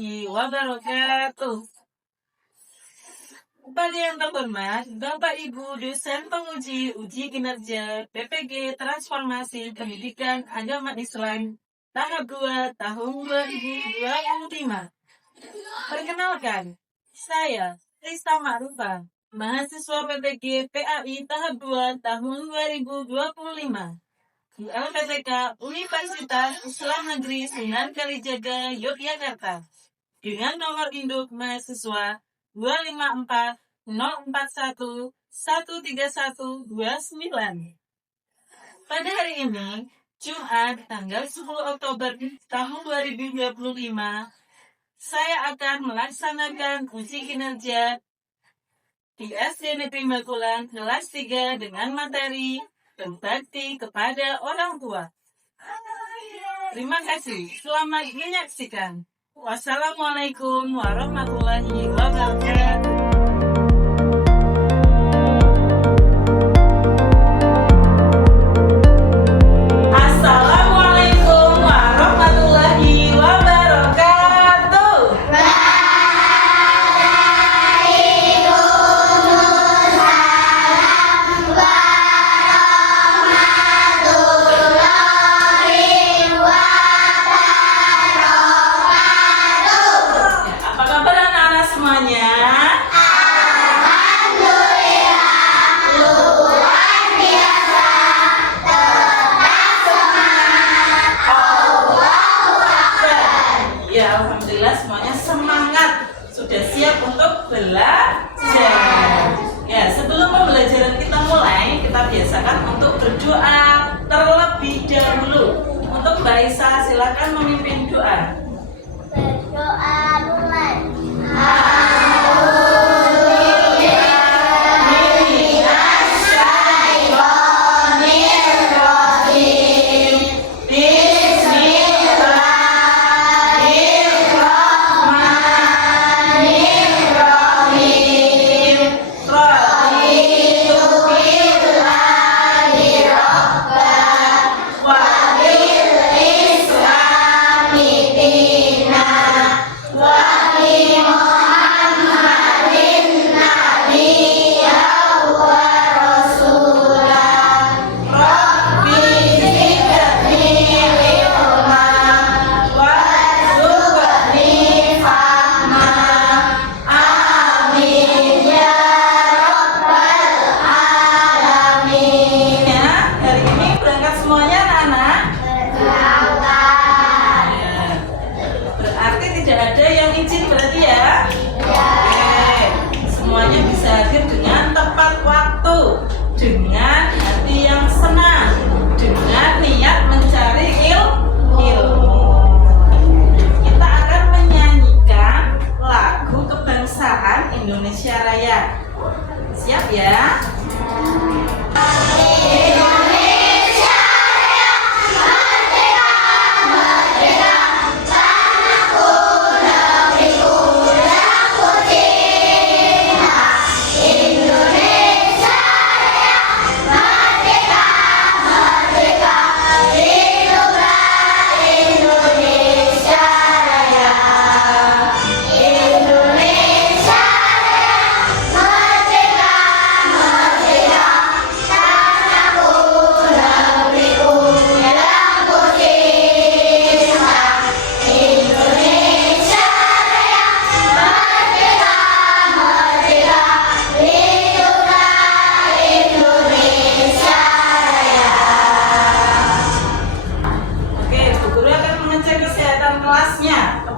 warahmatullahi wabarakatuh. Kepada yang terhormat, Bapak Ibu dosen penguji uji kinerja PPG Transformasi Pendidikan Agama Islam tahap 2 tahun 2025. Perkenalkan, saya Rista Ma'rufah, mahasiswa PPG PAI tahap 2 tahun 2025 di LPTK Universitas Islam Negeri Sunan Kalijaga, Yogyakarta, dengan nomor induk mahasiswa 254-041-13129. Pada hari ini, Jumat tanggal 10 Oktober tahun 2025, saya akan melaksanakan uji kinerja di SD Negeri Magelang kelas 3 dengan materi berbakti kepada orang tua. Terima kasih. Selamat menyaksikan. Wassalamualaikum warahmatullahi wabarakatuh. Assalamualaikum warahmatullahi wabarakatuh. Apa kabar anak-anak semuanya? Ya, alhamdulillah semuanya semangat, sudah siap untuk belajar. Ya, sebelum pembelajaran kita mulai, kita biasakan untuk berdoa terlebih dahulu. Untuk Mbak Isa, silakan memimpin doa. Berdoa mulai. Dengan hati yang senang, dengan niat mencari ilmu. Kita akan menyanyikan lagu kebangsaan Indonesia Raya. Siap ya?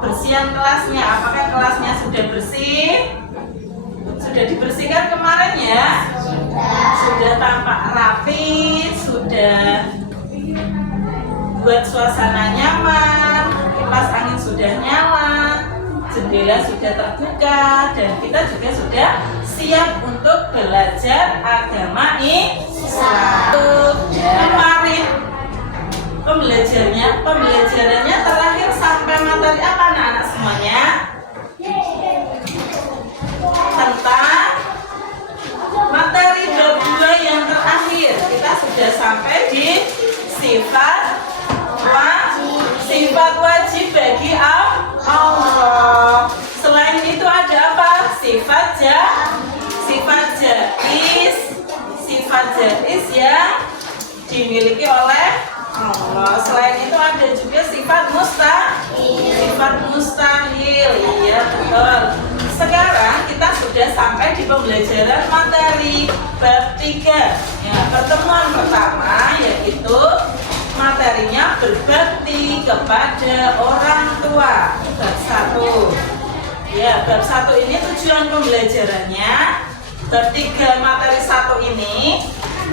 Kebersihan kelasnya, apakah kelasnya sudah bersih? Sudah dibersihkan kemarin ya? Sudah tampak rapi, sudah buat suasana nyaman, kipas angin sudah nyala, jendela sudah terbuka, dan kita juga sudah siap untuk belajar agama Islam. Kemarin pembelajarannya terakhir sampai materi apa anak-anak semuanya? Tentang materi bab 2 yang terakhir. Kita sudah sampai di sifat wajib bagi Allah. yang dimiliki oleh Allah. Selain itu ada juga sifat mustahil. Iya, betul. Sekarang kita sudah sampai di pembelajaran materi bab 3. Ya, pertemuan pertama yaitu materinya berbakti kepada orang tua. Bab 1. Ya, bab 1 ini tujuan pembelajarannya. Bab 3 materi 1 ini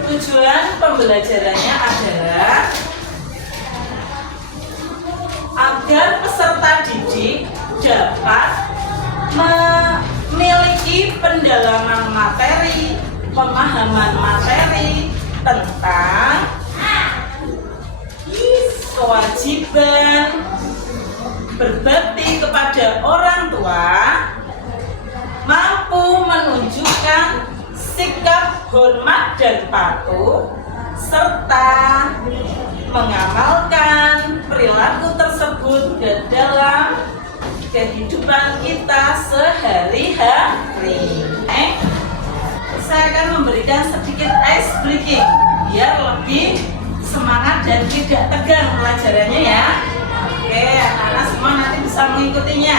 tujuan pembelajarannya adalah agar peserta didik dapat memiliki pendalaman materi, pemahaman materi tentang kewajiban berbakti kepada orang tua, mampu menunjukkan sikap hormat dan patuh, serta mengamalkan perilaku tersebut ke dalam kehidupan kita sehari-hari. Saya akan memberikan sedikit ice breaking biar lebih semangat dan tidak tegang pelajarannya ya. Oke, anak-anak semua nanti bisa mengikutinya.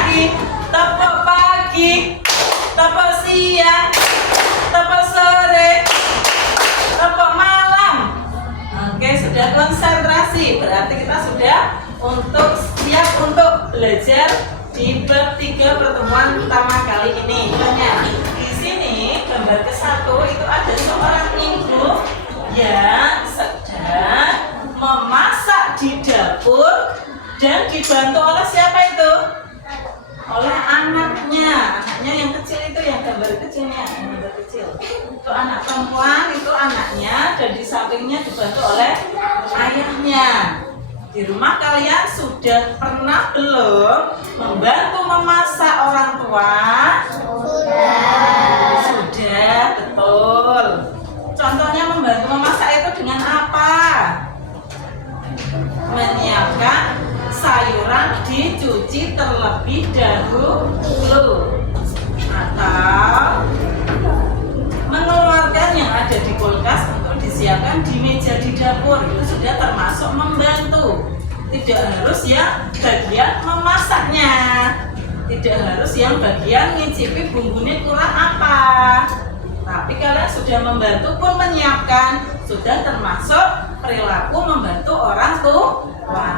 Tepuk pagi, tepuk siang, tepuk sore, tepuk malam. Oke, sudah konsentrasi. Berarti kita sudah siap untuk belajar di bab 3 pertemuan pertama kali ini. Di sini gambar ke-1 itu ada seorang ibu yang sedang memasak di dapur dan dibantu oleh siapa itu? Oleh anaknya yang kecil itu, yang gambar kecilnya, yang gambar kecil. Itu anak perempuan, itu anaknya, dan di sampingnya dibantu oleh ayahnya. Di rumah kalian sudah pernah belum membantu memasak orang tua? Sudah, betul. Contohnya membantu memasak itu dengan apa? Menyiapkan sayuran dicuci terlebih dahulu, atau mengeluarkan yang ada di kulkas untuk disiapkan di meja di dapur. Itu sudah termasuk membantu. Tidak harus yang bagian memasaknya, tidak harus yang bagian ngicipi bumbunya kurang apa. Tapi kalian sudah membantu pun menyiapkan, sudah termasuk perilaku membantu orang tua.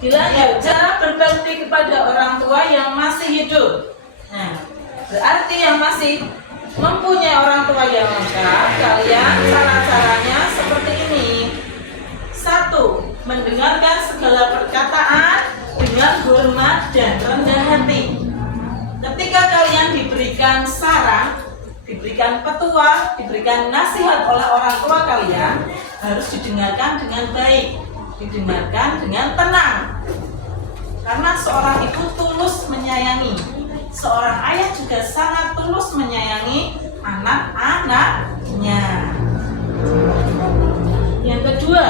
Dilanjut, cara berbakti kepada orang tua yang masih hidup. Nah, berarti yang masih mempunyai orang tua yang lengkap, kalian cara-caranya seperti ini. 1. Mendengarkan segala perkataan dengan hormat dan rendah hati. Ketika kalian diberikan saran, diberikan petua, diberikan nasihat oleh orang tua kalian, harus didengarkan dengan baik, didengarkan dengan tenang. Karena seorang ibu tulus menyayangi, seorang ayah juga sangat tulus menyayangi anak-anaknya. Yang kedua,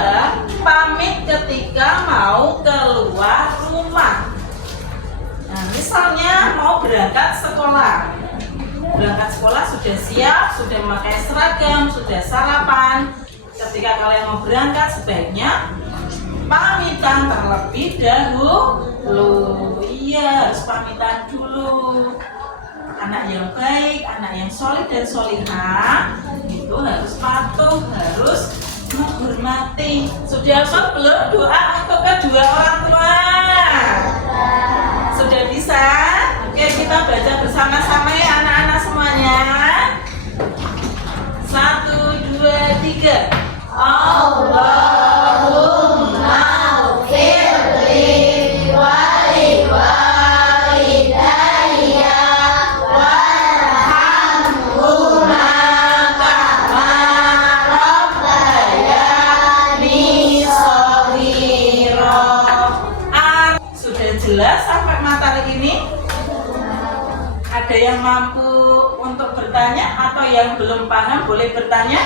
pamit ketika mau keluar rumah. Nah, misalnya mau berangkat sekolah. Berangkat sekolah sudah siap, sudah memakai seragam, sudah sarapan. Ketika kalian mau berangkat, sebaiknya pamitan terlebih dahulu. Iya, harus pamitan dulu. Anak yang baik, anak yang solid dan solihah itu harus patuh, harus menghormati. Sudah siap belum doa untuk kedua orang tua? Sudah bisa? Oke, kita baca bersama-sama ya anak-anak semuanya. 1, 2, 3. Allahumma firli wali walidayya warhamhuma kama rabbayani shaghira. Sudah jelas sampai materi ini? Ada yang mampu untuk bertanya atau yang belum paham boleh bertanya?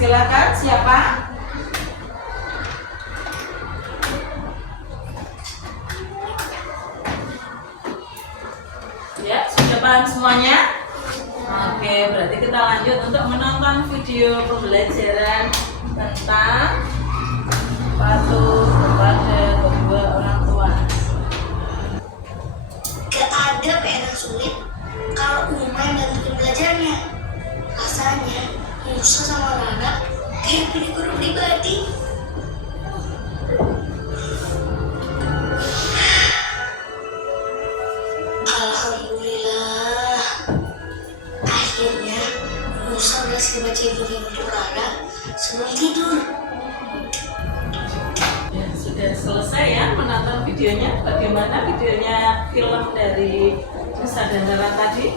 Silakan, siapa? Ya, sudah paham semuanya? Oke, berarti kita lanjut untuk menonton video pembelajaran tentang patuh kepada kedua orang tua. Gak ada PR yang sulit kalau Uma yang bantuin belajarnya. Rasanya Musa sama Rara kayak punya guru pribadi. Alhamdulillah, akhirnya Musa berhasil baca buku untuk Rara sebelum tidur. Ya, sudah selesai ya menonton videonya. Bagaimana videonya film dari Musa dan Rara tadi?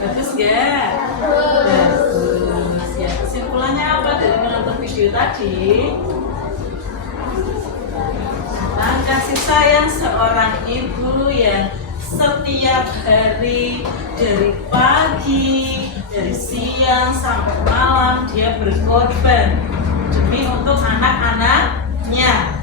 Bagus gak? Bagus ya. Kesimpulannya apa dari menonton video tadi? Tentang kasih sayang seorang ibu yang setiap hari dari pagi, dari siang sampai malam dia berkorban demi untuk anak-anaknya,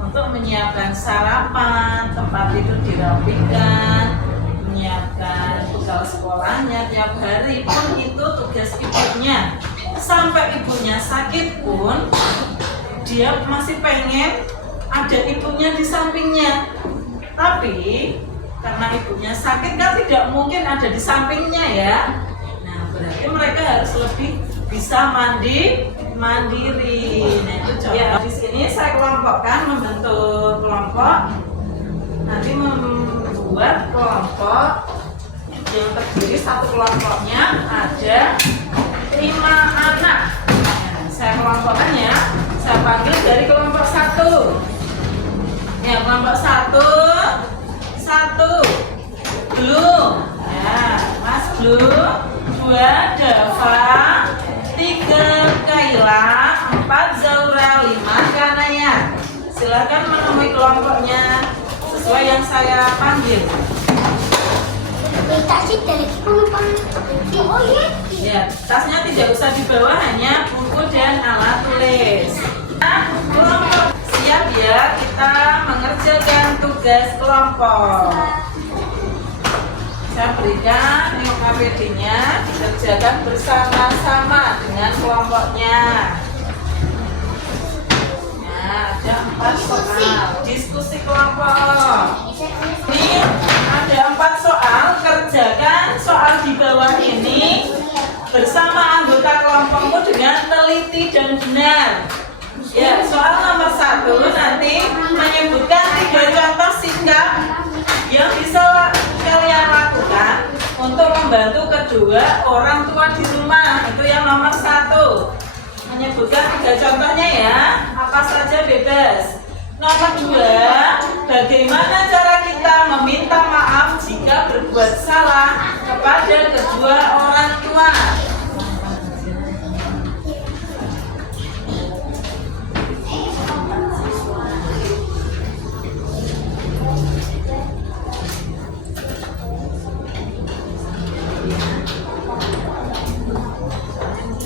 untuk menyiapkan sarapan, tempat tidur dirapikan, menyiapkan bekal sekolahnya tiap hari pun itu tugas ibunya. Sampai ibunya sakit pun dia masih pengen ada ibunya di sampingnya. Tapi karena ibunya sakit kan tidak mungkin ada di sampingnya ya. Nah, berarti mereka harus lebih bisa mandiri. Nah, itu contoh. Ya, di sini saya kelompokkan, membentuk kelompok. Nanti membuat kelompok yang terdiri satu kelompoknya ada 5 anak. Nah, saya kelompokkan ya. Saya panggil dari kelompok 1. Ya, kelompok 1 Blue. Ya, Mas Blue. 2 Dava. 3 Kaila. 4 Zaura. 5 Kanaya. Silakan menemui kelompoknya sesuai yang saya panggil. Ya, tasnya tidak usah dibawa, hanya buku dan alat tulis. Nah, kelompok siap ya, kita mengerjakan tugas kelompok. Saya berikan KPD-nya, dikerjakan bersama-sama dengan kelompoknya. Nah, ada 4 soal diskusi kelompok. Ini ada 4 soal, kerjakan soal di bawah ini bersama anggota kelompokmu dengan teliti dan benar. Ya, soal nomor 1 nanti menyebutkan 3 contoh sikap yang bisa kalian lakukan untuk membantu kedua orang tua di rumah. Itu yang nomor 1. Menyebutkan 3 contohnya ya, apa saja bebas. Nomor 2, bagaimana cara kita meminta maaf jika berbuat salah kepada kedua orang tua.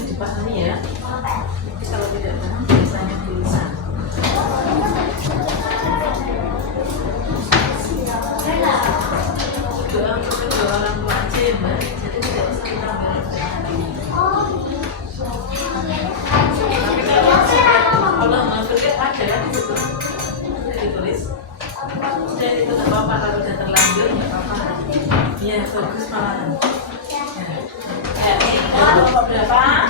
Dipahami ya. Kalau tidak paham biasanya tulisan. Doa untuk kedua orang tua aja ya Mbak. Jadi tidak usah kita Allah maksudnya ada kan di situ. Sudah ditulis. Sudah itu nggak apa-apa kalau sudah terlanjur nggak apa-apa. Iya bagus malahan. Ya, ini kelompok berapa?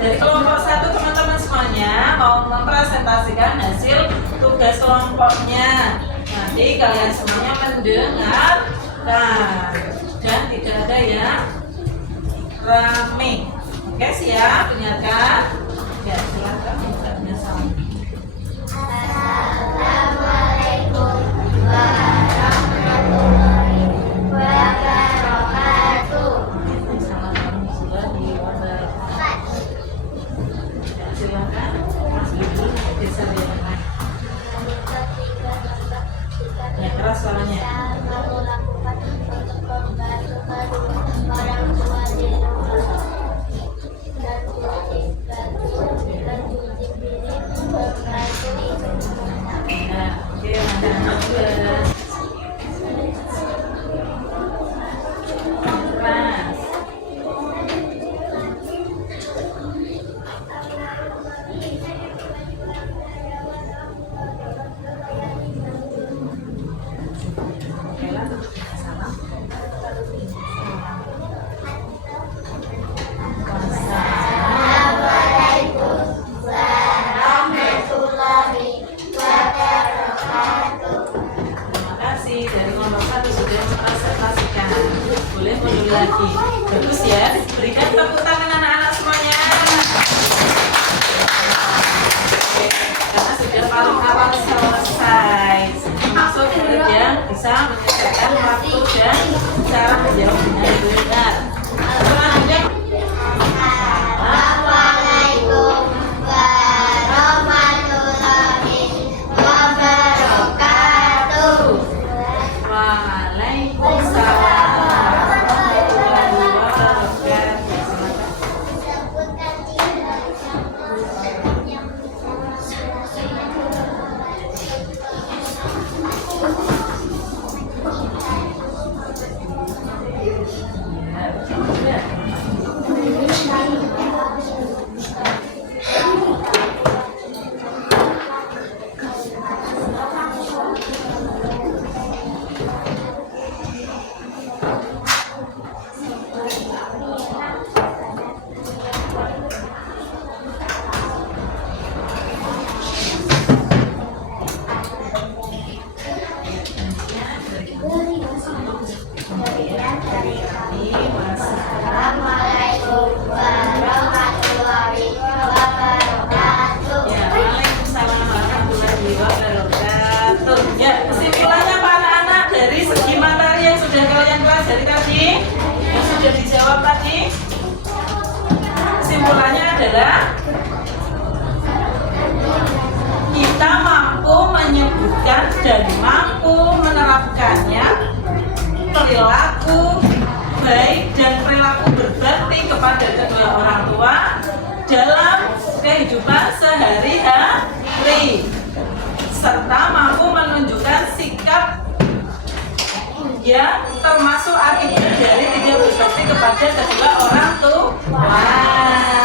Dari kelompok 1 teman-teman semuanya mau mempresentasikan hasil tugas kelompoknya. Nanti kalian semuanya mendengarkan dan tidak ada yang rame. Oke siap, dengarkan. Ya silakan minta sama. Assalamualaikum warahmatullahi wabarakatuh. Silakan Mas Dulu bisa dilakukan. Ya keras suaranya. Kamu lakukan untuk membantu kedua orang tua di rumah dan adalah kita mampu menyebutkan dan mampu menerapkannya perilaku baik dan perilaku berbakti kepada kedua orang tua dalam kehidupan sehari-hari, serta mampu menunjukkan sikap yang termasuk akibat dari tidak berbakti kepada kedua orang tua.